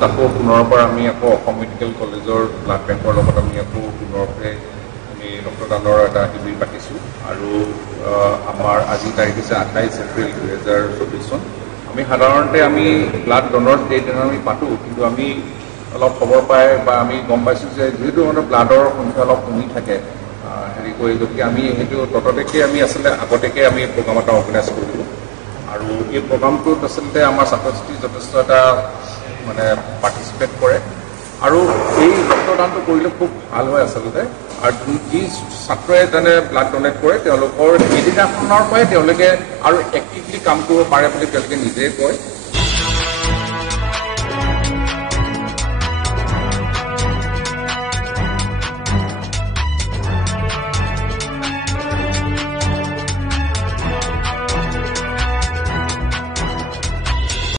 পিছত আকৌ পুনৰ পৰা আমি আকৌ অসম মেডিকেল কলেজৰ ব্লাড বেংকৰ লগত আমি আকৌ পুনৰকৈ আমি ৰক্তদানৰ এটা শিবিৰ পাতিছোঁ আৰু আমাৰ আজি তাৰিখ হৈছে 28 এপ্ৰিল 2024 চন। আমি সাধাৰণতে আমি ব্লাড ডোনাৰ্ছ ডে দিনা আমি পাতোঁ, কিন্তু আমি অলপ খবৰ পাই বা আমি গম পাইছোঁ যে যিহেতু মানে ব্লাডৰ সংখ্যা অলপ কমি থাকে হেৰি কৰি, গতিকে আমি সেইটো তততেকে আমি আচলতে আগতীয়াকৈ আমি প্ৰগ্ৰাম এটা অৰ্গেনাইজ কৰিলোঁ আৰু এই প্ৰগ্ৰামটোত আচলতে আমাৰ ছাত্ৰ ছাত্ৰী যথেষ্ট এটা মানে পাৰ্টিচিপেট কৰে আৰু এই ৰক্তদানটো কৰিলে খুব ভাল হয় আচলতে। আৰু যি ছাত্ৰই যেনে ব্লাড ডনেট কৰে তেওঁলোকৰ সেইদিনাখনৰ পৰাই তেওঁলোকে আৰু এক্টিভলি কাম কৰিব পাৰে বুলি তেওঁলোকে নিজেই কয়।